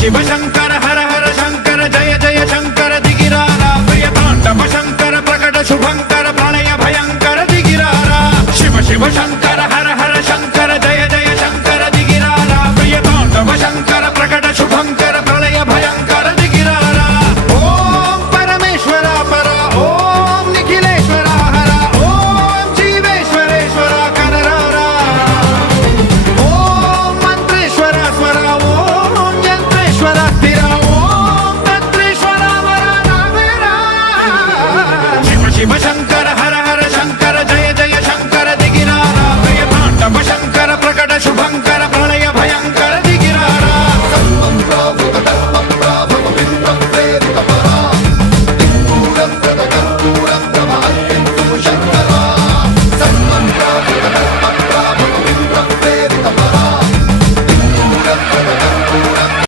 ಶಿವ ಶಂಕರ ಹರ ಹರ ಶಂಕರ ಜಯ ಜಯ ಶಂಕರ ದಿಗಿರಾರ ಪ್ರಿಯ ತಾಂಡವ ಶಂಕರ ಪ್ರಕಟ ಶುಭಂಕರ ಪ್ರಳಯ ಭಯಂಕರ ದಿಗಿರಾರ ಶಿವ ಶಿವ ಶಂಕರ